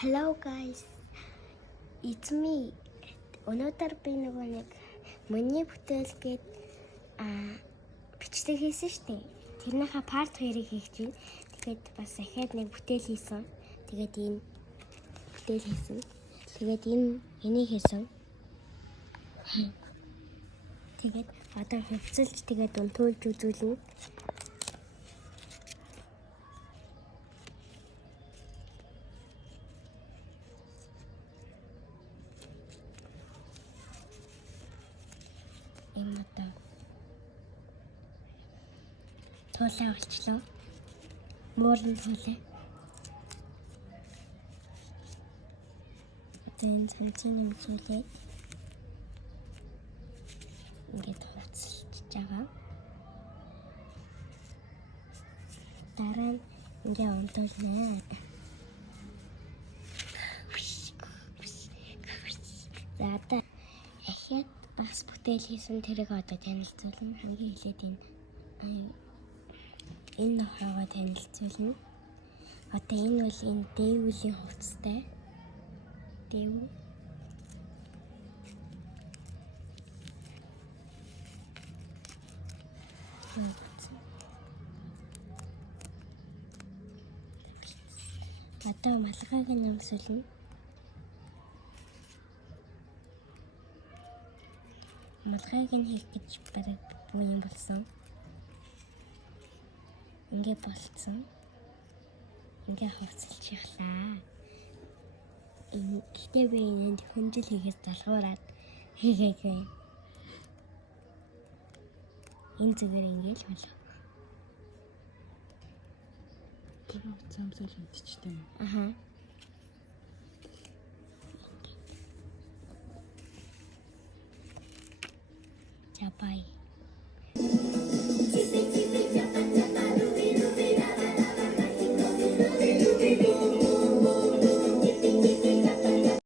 Hello guys. It's me. Өнөөдөр би нэг миний бүтээлгээд бичлэг хийсэн шүү дээ. Тэрнийхээ part 2-ыг хийж байна. Тэгээд бас ахаад нэг бүтээл хийсэн. Тэгээд энэ бүтээл хийсэн. Тэгээд энийг хийсэн. Тэгээд одоо хөвцөлж тэгээд унтуулж үзүүлнэ. Энэ одоо туулаа болчлоо. Муурын туулаа. Одоо энэ цанцын нэмжүүлээд ингээд хувцалж байгаа. Дараа нь ингээд унтуулнаа. За одоо ахиад бас бүтээл хийсэн тэрийг одоо танилцуулна. Хамгийн эхлээд энэ нохоогоо танилцуулна. Одоо энэ бол энэ дэвүүлийн хувцастай. Дэв. Одоо малгайг нэмсүүлнэ. Малгайг нь хийх гэж бараг буу юм болсон. Ингээ болцсон. Ингээ хувцалж явлаа. Гэтээ би энд хүнжил хийгээс залгуураад хийгээгүй. Энэ зүгээр ингээл болов. Тэр цамцал мэдчихтэй юм. Аха. Bye.